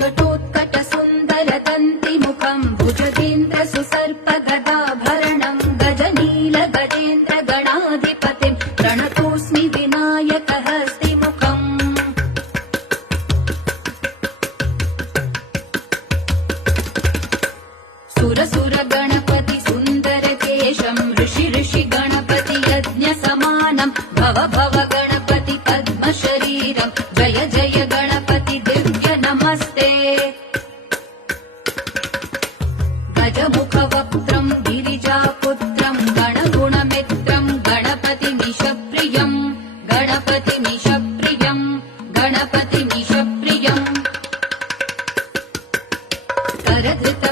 विकटोत्कटसुन्दरदन्तिमुखम् भुजगेन्द्रसुसर्पगदाभरणम् गजनीलगजेन्द्रगणाधिपतिम् प्रणतोऽस्मि विनायकहस्तिमुखम् सुरसुरगणपति सुन्दरकेशम् ऋषि गणपति यज्ञसमानम् भव भव गणपति पद्मशरीरम् जय जय गणपति दिव्य नमस्ते गजमुखवक्त्रम् गिरिजापुत्रम् गणगुणमित्रम् गणपतिमिषप्रियम् गणपतिमिषप्रियम् गणपतिमिषप्रियम् करधृत